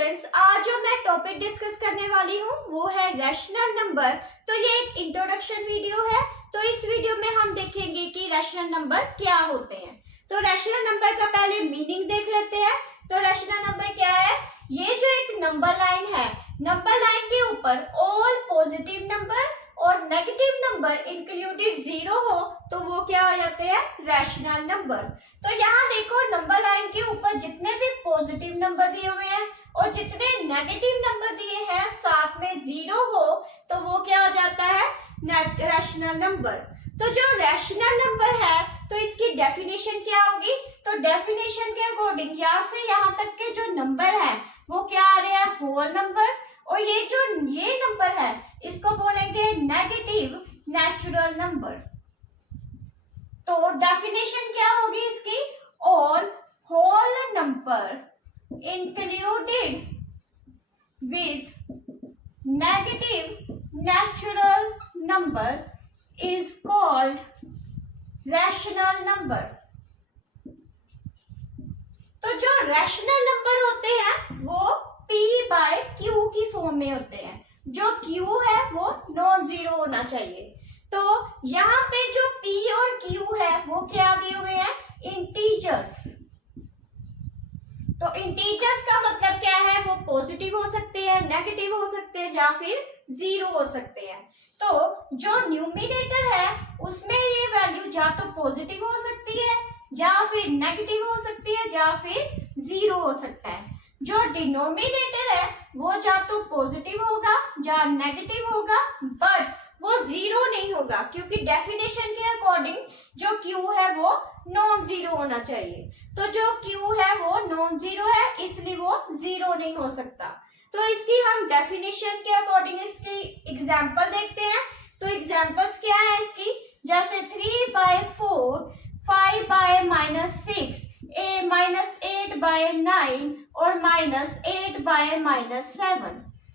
Students, आज जो मैं टॉपिक डिस्कस करने वाली हूँ वो है रैशनल नंबर। तो ये एक इंट्रोडक्शन वीडियो है। तो इस वीडियो में हम देखेंगे कि रैशनल नंबर क्या होते हैं। तो रैशनल नंबर का पहले मीनिंग देख लेते हैं। तो रैशनल नंबर क्या है? ये जो एक नंबर लाइन है, नंबर लाइन के ऊपर ऑल पॉजिटिव नंबर और नेगेटिव नंबर इंक्लूडेड जीरो हो तो वो क्या हो जाते हैं? Rational number. तो यहाँ देखो, नंबर लाइन के ऊपर जितने भी पॉजिटिव नंबर दिए हुए हैं और जितने नेगेटिव नंबर दिए हैं साथ में जीरो हो तो वो क्या हो जाता है? Rational number. तो जो रैशनल नंबर है तो इसकी डेफिनेशन क्या होगी? तो डेफिनेशन के अकॉर्डिंग यहाँ से यहाँ तक के जो नंबर है वो क्या आ रहे हैं? Whole number. और ये जो ये नंबर है इसको बोलेंगे नेगेटिव नेचुरल नंबर। तो डेफिनेशन क्या होगी इसकी? All whole number included with negative natural number is called rational number. तो जो रैशनल नंबर होते हैं वो P बाय Q की फॉर्म में होते हैं। जो Q है वो नॉन जीरो होना चाहिए। तो यहाँ पे जो P और Q है वो क्या दिए हुए हैं? इंटीजर्स। तो इंटीजर्स का मतलब क्या है? वो पॉजिटिव हो सकते हैं, नेगेटिव हो सकते हैं या फिर जीरो हो सकते हैं। तो जो न्यूमिनेटर है उसमें ये वैल्यू या तो पॉजिटिव हो सकती है या फिर नेगेटिव हो सकती है या फिर जीरो हो सकता है। जो डिनोमिनेटर है वो या तो पॉजिटिव होगा या नेगेटिव होगा, बट वो जीरो नहीं होगा क्योंकि डेफिनेशन के अकॉर्डिंग जो Q है वो नॉन जीरो होना चाहिए। तो जो Q है वो नॉन जीरो है इसलिए वो जीरो नहीं हो सकता। तो इसकी हम डेफिनेशन के अकॉर्डिंग इसकी एग्जाम्पल देखते हैं। तो एग्जाम्पल्स क्या है इसकी? जैसे 3/4, 5/-6, -8/9 और -8/-7।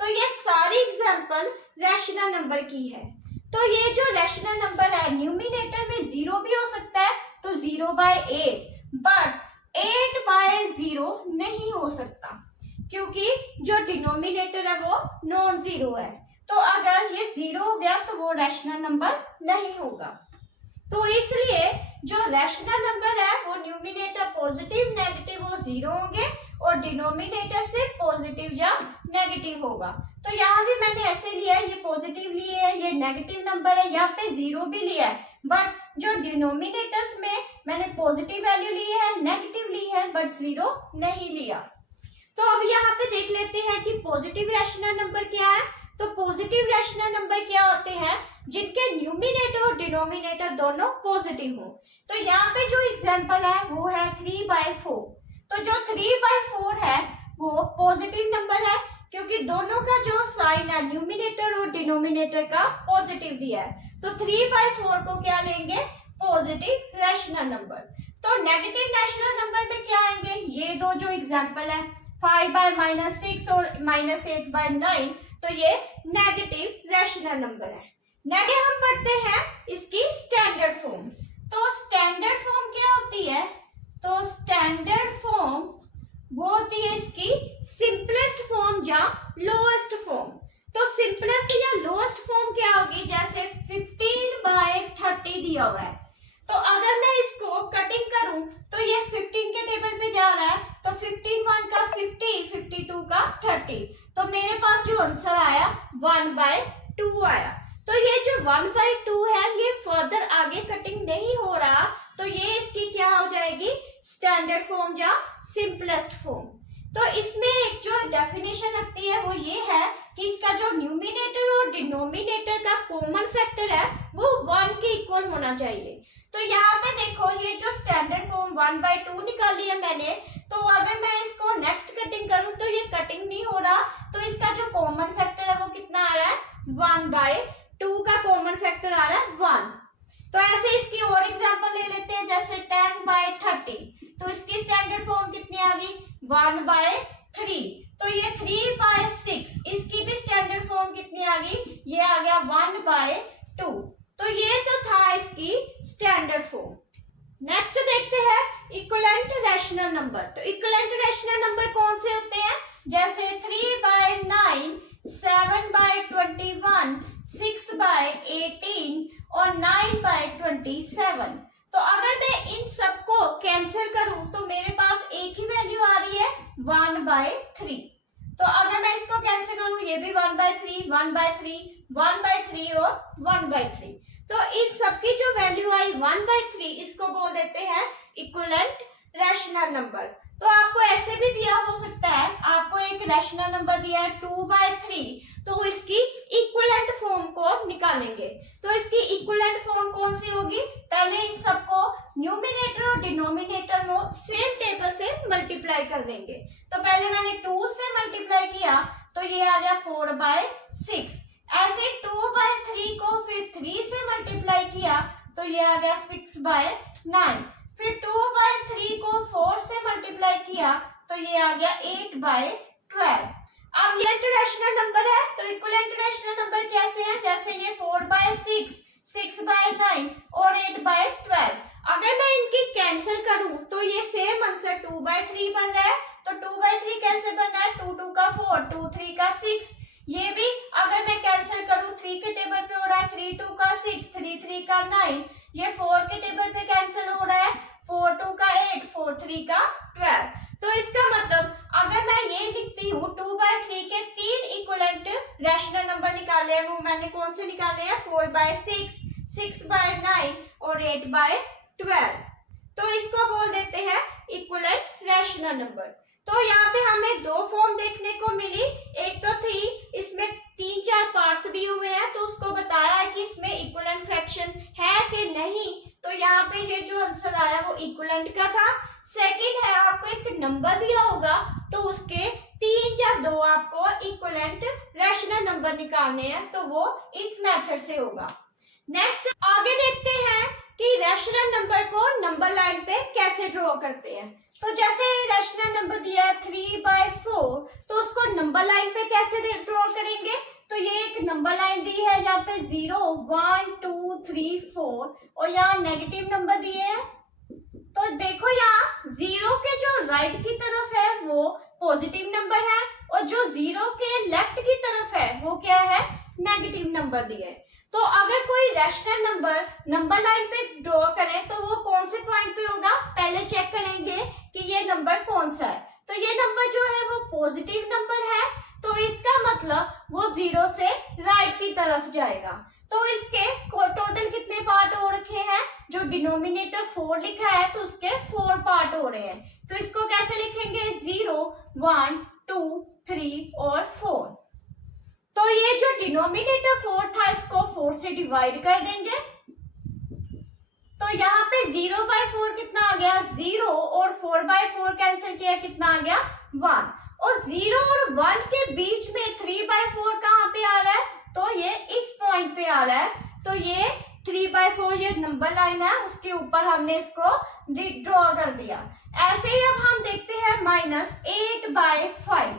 तो ये सारी एग्जाम्पल रैशनल नंबर की है। तो ये जो रैशनल नंबर है न्यूमिनेटर में जीरो भी हो सकता है तो 0/8, बट 8/0 नहीं हो सकता क्योंकि जो डिनोमिनेटर है वो नॉन जीरो है। तो अगर ये जीरो हो गया तो वो रैशनल नंबर नहीं होगा। तो इसलिए जो रैशनल नंबर है वो न्यूमिनेटर पॉजिटिव, नेगेटिव और जीरो होंगे और डिनोमिनेटर से पॉजिटिव या नेगेटिव होगा। तो यहाँ भी मैंने ऐसे लिया है, ये पॉजिटिव लिए है, ये नेगेटिव नंबर है, यहाँ पे जीरो भी लिया है, बट जो डिनोमिनेटर्स में मैंने पॉजिटिव वैल्यू ली है, नेगेटिव ली है, बट जीरो नहीं लिया। तो अब यहाँ पे देख लेते हैं कि पॉजिटिव रैशनल नंबर क्या है। तो पॉजिटिव रैशनल नंबर क्या होते हैं? जिनके न्यूमिनेटर और डिनोमिनेटर दोनों पॉजिटिव हो। तो यहाँ पे जो एग्जांपल है वो है 3/4। तो जो 3/4 है वो पॉजिटिव नंबर है क्योंकि दोनों का जो साइन है न्यूमिनेटर और डिनोमिनेटर का पॉजिटिव दिया है। तो 3/4 को क्या लेंगे? Positive rational number. तो नेगेटिव रैशनल नंबर में क्या आएंगे? ये दो जो एग्जाम्पल है 5/-6 और -8/9, तो ये नेगेटिव रैशनल नंबर है। नेगेटिव हम पढ़ते हैं इसकी स्टैंडर्ड फॉर्म। तो स्टैंडर्ड फॉर्म क्या होती है? तो स्टैंडर्ड फॉर्म वो होती है इसकी सिंपलेस्ट फॉर्म या लोएस्ट फॉर्म। तो सिंपलेस्ट या लोएस्ट फॉर्म क्या होगी? जैसे 15/30 दिया हुआ है, तो अगर मैं इसको कटिंग करूं तो ये 15 के टेबल पे जा रहा है, तो 15 का 50, 52 का 30, तो मेरे पास जो आंसर आया 1/2 आया। तो ये जो 1/2 है ये फर्दर आगे कटिंग नहीं हो रहा, तो ये इसकी क्या हो जाएगी? स्टैंडर्ड फॉर्म या सिंपलेस्ट फॉर्म। तो इसमें एक जो डेफिनेशन लगती है वो ये है कि इसका जो न्यूमिनेटर और डिनोमिनेटर का कॉमन फैक्टर है वो 1 के इक्वल होना चाहिए। तो यहाँ पे देखो, ये जो स्टैंडर्ड फॉर्म 1/2 निकाली है मैंने, तो अगर मैं इसको नेक्स्ट कटिंग करूं तो ये कटिंग नहीं हो रहा, तो इसका जो कॉमन फैक्टर है वो कितना आ रहा है? 1/2 का कॉमन फैक्टर आ रहा है 1। तो ऐसे इसकी और एग्जांपल ले लेते हैं, जैसे 10/30, तो इसकी स्टैंडर्ड फॉर्म कितनी आ गई? 1/3। तो ये 3/6, इसकी भी स्टैंडर्ड फॉर्म कितनी आ गई? ये आ गया 1/2। तो ये तो था इसकी स्टैंडर्ड फॉर्म। नेक्स्ट देखते हैं इक्विवेलेंट रैशनल नंबर। तो इक्विवेलेंट रैशनल नंबर कौन से होते हैं? जैसे 3/27। तो अगर मैं इन सबको कैंसिल करूं तो मेरे पास एक ही वैल्यू आ रही है 1/3। तो अगर मैं इसको कैंसिल करूं, ये भी 1/3, 1/3, 1/3 और 1/3। तो इन सबकी जो वैल्यू आई 1/3, इसको बोल देते हैं इक्विवेलेंट रैशनल नंबर। तो आपको ऐसे भी दिया हो सकता है, आपको एक रैशनल नंबर दिया है 2/3, तो इसकी इक्विवेलेंट फॉर्म को निकालेंगे। तो इसकी इक्विवेलेंट फॉर्म कौन सी होगी? पहले इन सबको न्यूमिनेटर और डिनोमिनेटर में सेम टेबल से मल्टीप्लाई कर देंगे। तो पहले मैंने 2 से मल्टीप्लाई किया तो ये आ गया 4/6। ऐसे 2/3 को फिर 3 से मल्टीप्लाई किया तो ये आ गया 6/9। फिर 2/3 को 4 से मल्टीप्लाई किया तो ये आ गया 8/12। अब ये रैशनल नंबर है तो इक्विवेलेंट रैशनल नंबर कैसे है? जैसे ये 4/6, 6/9 और 8/12। अगर मैं इनकी कैंसिल करूं तो ये सेम आंसर 2/3 बन रहा है। तो 2/3 कैसे बना है? 2 2 का 4, 2 3 का 6। ये भी अगर मैं कैंसिल करूं 3 के टेबल पे हो रहा है 3 2 का 6, 3 3 का 9। ये 4 के टेबल पे कैंसिल हो रहा है 4 2 का 8, 4 3 का 12। तो इसका मतलब अगर मैं ये लिखती हूँ 2/3 के 3 इक्विवेलेंट रैशनल नंबर निकाले हैं, वो मैंने कौन से निकाले हैं? 4/6, 6/9 और 8/12। तो इसको बोल देते हैं इक्विवेलेंट रैशनल नंबर। तो यहाँ पे हमें दो फॉर्म देखने को मिली। एक तो थी इसमें 3-4 पार्ट्स भी हुए हैं, तो उसको बताया है कि इसमें इक्विवेलेंट फ्रैक्शन है कि नहीं। तो यहाँ पे ये जो आंसर आया वो इक्विवेलेंट का था। सेकंड है आपको एक नंबर दिया होगा तो उसके 3 या 2 आपको इक्विवेलेंट रैशनल नंबर निकालने हैं, तो वो इस मेथड से होगा। नेक्स्ट आगे देखते हैं कि रैशनल नंबर को नंबर लाइन पे कैसे ड्रॉ करते हैं। तो जैसे रैशनल नंबर दिया है 3/4, तो उसको नंबर लाइन पे कैसे ड्रॉ करेंगे? तो ये एक नंबर लाइन दी है यहाँ पे 0 1 2 3 4 और यहाँ नेगेटिव नंबर दिए हैं। तो देखो यहाँ 0 के जो राइट की तरफ है वो पॉजिटिव नंबर है और जो 0 के लेफ्ट की तरफ है वो क्या है? नेगेटिव नंबर दिए है। तो अगर कोई रैशनल नंबर लाइन पे ड्रॉ करें तो वो कौन से पॉइंट पे होगा? पहले चेक करेंगे कि ये नंबर कौन सा है। तो ये नंबर जो है वो पॉजिटिव नंबर है, तो इसका मतलब वो 0 से राइट की तरफ जाएगा। तो इसके टोटल कितने पार्ट हो रखे हैं? जो डिनोमिनेटर 4 लिखा है तो उसके 4 पार्ट हो रहे हैं। तो इसको कैसे लिखेंगे? 0 1 2 3 और 4। तो ये जो डिनोमिनेटर 4 था इसको 4 से डिवाइड कर देंगे। तो यहाँ पे 0/4 कितना आ गया? 0 और 4/4 कैंसिल किया, कितना आ गया? 1। और 0 और 1 के बीच में 3/4 कहाँ पे आ रहा है? तो ये इस पॉइंट पे आ रहा है। तो ये 3/4 ये नंबर लाइन है, उसके ऊपर हमने इसको ड्रॉ कर दिया। ऐसे ही अब हम देखते हैं -8/5।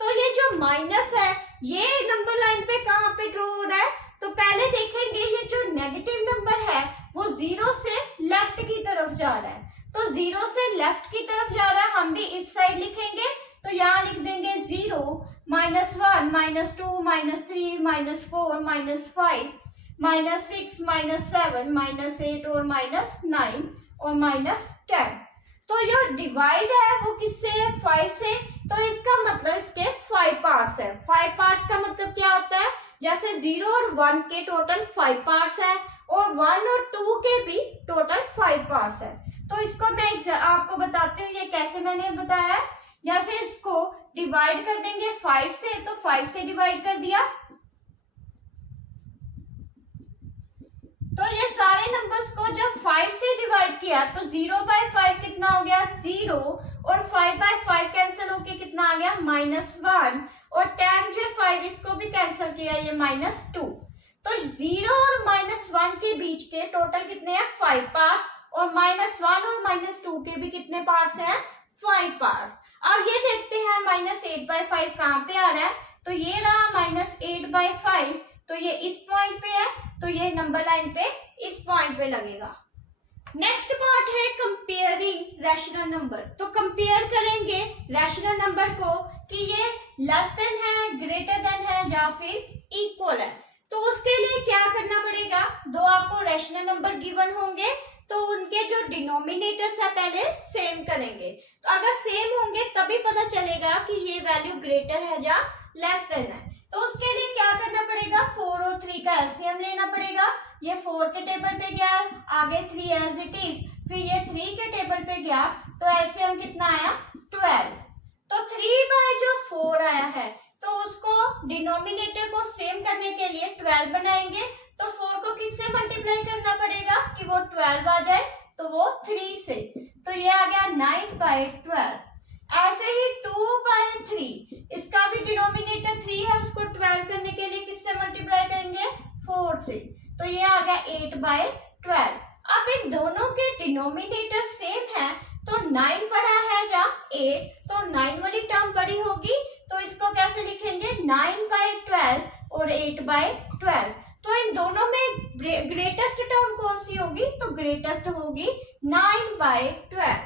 तो ये जो माइनस है ये नंबर लाइन पे कहाँ पे ड्रॉ हो रहा है? तो पहले देखेंगे ये जो नेगेटिव नंबर है वो 0 से लेफ्ट की तरफ जा रहा है। तो 0 से लेफ्ट की तरफ जा रहा है, हम भी इस साइड लिखेंगे। तो यहाँ लिख देंगे 0 -1 -2 -3 -4 -5 -6 -7 -8 और -9 और -10। तो जो डिवाइड है वो किससे है? 5 से। तो इसका मतलब इसके 5 पार्ट्स है। 5 पार्ट्स का मतलब क्या होता है? जैसे 0 और 1 के टोटल 5 पार्ट्स है और 1 और 2 के भी टोटल 5 पार्ट्स है। तो इसको मैं आपको बताती हूँ ये कैसे मैंने बताया। जैसे इसको डिवाइड कर देंगे 5 से, तो 5 से डिवाइड कर दिया। तो ये सारे नंबर्स को जब 5 से डिवाइड किया तो 0/5 कितना हो गया? 0 और 5/5 कैंसिल होके कितना आ गया? -1 और 10 जो 5 इसको भी कैंसिल किया, ये -2। तो 0 और -1 के बीच के टोटल कितने हैं? 5 पार्ट्स। और -1 और -2 के भी कितने पार्ट्स हैं? 5 पार्ट्स। अब ये देखते हैं -8/5 कहाँ पे आ रहा है। तो ये रहा -8/5, तो ये इस पॉइंट पे है, तो ये नंबर लाइन पे इस पॉइंट पे लगेगा। नेक्स्ट पार्ट है कंपेयरिंग रैशनल नंबर। तो कंपेयर करेंगे रैशनल नंबर को कि ये लेस देन है, ग्रेटर देन है या फिर इक्वल है। तो उसके लिए क्या करना पड़ेगा, दो आपको रैशनल नंबर गिवन होंगे तो उनके जो डिनोमिनेटर्स है पहले सेम करेंगे। तो अगर सेम होंगे तभी पता चलेगा कि ये वैल्यू ग्रेटर है या लेस देन है। तो उसके लिए क्या करना पड़ेगा, 4 और 3 का एलसीएम लेना पड़ेगा। ये 4 के टेबल पे गया, आगे 3 एज इट इज, फिर ये 3 के टेबल पे गया, तो एलसीएम कितना आया 12। तो 3 बाय जो 4 आया है तो उसको डिनोमिनेटर को सेम करने के लिए 12 बनाएंगे। तो 4 को किससे मल्टीप्लाई करना पड़ेगा कि वो 12 आ जाए, तो वो 3 से, तो ये आ गया 9 बाय 12। ऐसे ही 2 बाय 3, इसका भी डिनोमिनेटर 3 है, उसको 12 करने के लिए किससे मल्टीप्लाई करेंगे 4 से, तो ये आ गया 8 बाय 12। अब इन दोनों के डिनोमिनेटर सेम है तो 9 बड़ा है या 8, तो 9 वाली टर्म बड़ी होगी, तो इसको कैसे लिखेंगे 9 बाय 12 और 8 बाय 12। तो इन दोनों में ग्रेटेस्ट टर्म कौन सी होगी, तो ग्रेटेस्ट होगी 9 बाय 12।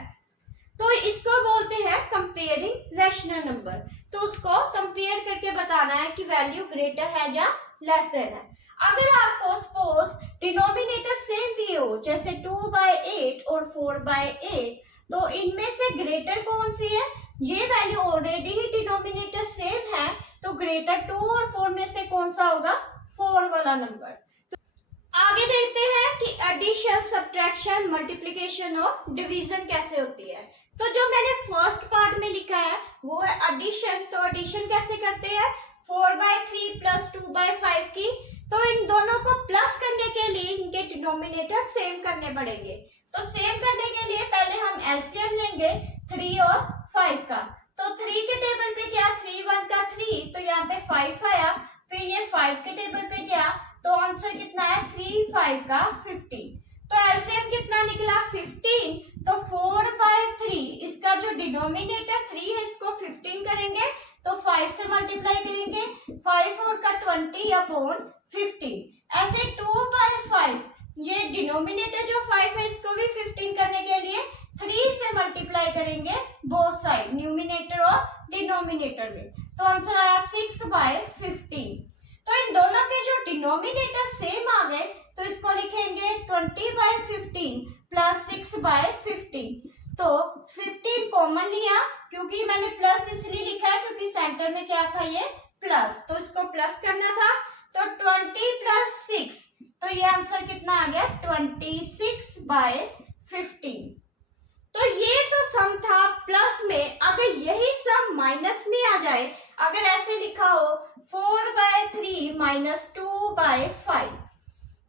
तो इसको बोलते हैं कंपेयरिंग रैशनल नंबर। तो उसको कंपेयर करके बताना है कि वैल्यू ग्रेटर है या लेस देन है। अगर आपको सपोज डिनोमिनेटर सेम दिए हो, जैसे 2 बाय 8 और 4 बाय 8, तो इनमें से ग्रेटर कौन सी है, ये वैल्यू ऑलरेडी ही डिनोमिनेटर सेम है, तो ग्रेटर 2 और 4 में से कौन सा होगा, 4 वाला नंबर। तो आगे देखते हैं कि एडिशन, सब्ट्रैक्शन, मल्टीप्लिकेशन और डिवीजन कैसे होती है। तो जो मैंने फर्स्ट पार्ट में लिखा है वो है एडिशन। तो एडिशन कैसे करते हैं, 4 बाय 3 प्लस 2 बाय 5 की, तो इन दोनों को प्लस करने के लिए इनके डिनोमिनेटर सेम करने पड़ेंगे। तो सेम करने के लिए पहले हम एलसीएम लेंगे 3 और 5 का। तो 3 के टेबल पे गया, 3 1 का 3, तो यहाँ पे 5 आया, फिर ये 5 के टेबल पे गया, तो आंसर कितना है 3 5 का 15। तो एलसीएम कितना निकला 15, तो 4 बाय 3, इसका जो डिनोमिनेटर 3 है इसको 15 करेंगे, तो 5 से मल्टीप्लाई करेंगे, 5 4 का 20 अपॉन 15। ऐसे 2 बाय 5, ये डिनोमिनेटर जो 5 है इसको भी 15 करने के लिए 3 से मल्टीप्लाई करेंगे बोथ साइड, न्यूमिनेटर और डिनोमिनेटर में, तो आंसर आया 6 बाय 15। तो इन दोनों के जो डिनोमिनेटर सेम आ गए तो इसको लिखेंगे 20 बाय 15 प्लस 6 बाय 15। तो 15 कॉमन लिया, क्योंकि मैंने प्लस इसलिए लिखा है क्योंकि सेंटर में क्या था ये प्लस, तो इसको प्लस करना था, तो 20 प्लस 6, तो ये आंसर कितना आ गया 26 बाय 15। तो ये तो सम था प्लस में। अगर यही सम माइनस में आ जाए, अगर ऐसे लिखा हो 4 बाय 3 माइनस 2 बाय 5,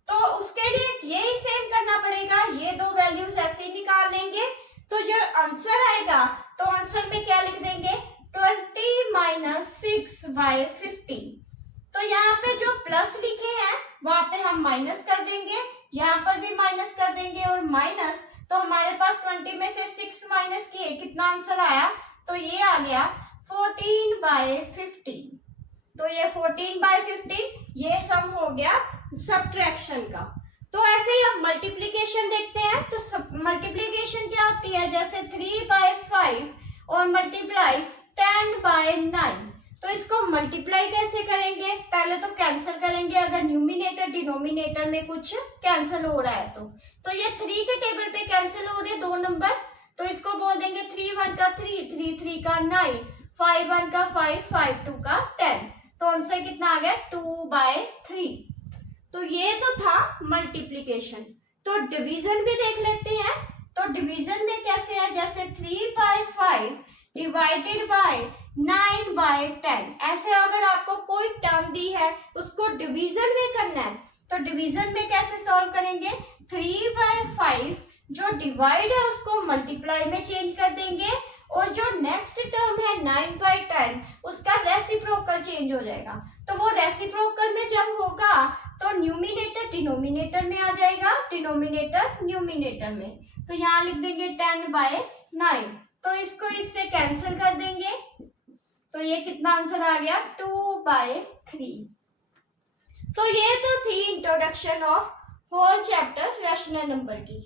तो उसके लिए यही सेम करना पड़ेगा, ये दो वैल्यूज ऐसे ही निकाल लेंगे, तो जो आंसर आएगा तो आंसर में क्या लिख देंगे 20 माइनस 6 बाय 15। तो यहाँ पे जो प्लस लिखे हैं वहां पे हम माइनस कर देंगे, यहाँ पर भी माइनस कर देंगे और माइनस, तो हमारे पास 20 में से 6 माइनस किए, कितना आंसर आया, तो ये आ गया 14 बाय 15। तो ये 14 बाय 15 ये सम हो गया सब्ट्रैक्शन का। तो ऐसे ही अब मल्टीप्लिकेशन देखते हैं। तो मल्टीप्लिकेशन क्या होती है, जैसे 3 बाय 5 और मल्टीप्लाई 10 बाय 9। तो इसको मल्टीप्लाई कैसे करेंगे, पहले तो कैंसिल करेंगे, अगर न्यूमिनेटर डिनोमिनेटर में कुछ कैंसिल हो रहा है तो ये 3 के टेबल पे कैंसिल हो रहे 2 नंबर, तो इसको बोल देंगे 3 1 का 3, 3 3 का 9, 5 1 का 5, 5 2 का 10। तो आंसर कितना आ गया 2 बाय 3। तो ये तो था मल्टीप्लिकेशन। तो डिवीजन भी देख लेते हैं। तो डिवीजन में कैसे है, जैसे 3 बाय 5 डिवाइडेड बाय 9 बाय 10, ऐसे अगर आपको कोई टर्म दी है उसको डिवीजन में करना है, तो डिवीजन में कैसे सॉल्व करेंगे, 3 बाय 5 जो डिवाइड है उसको मल्टीप्लाई में चेंज कर देंगे, और जो नेक्स्ट टर्म है 9 बाय 10 उसका रेसिप्रोकल चेंज हो जाएगा। तो वो रेसिप्रोकल में जब होगा तो न्यूमिनेटर डिनोमिनेटर में आ जाएगा, डिनोमिनेटर न्यूमिनेटर में, तो यहाँ लिख देंगे 10 बाय 9। तो इसको इससे कैंसिल कर देंगे, तो ये कितना आंसर आ गया 2 बाय 3। तो ये तो थी introduction of whole chapter rational number की।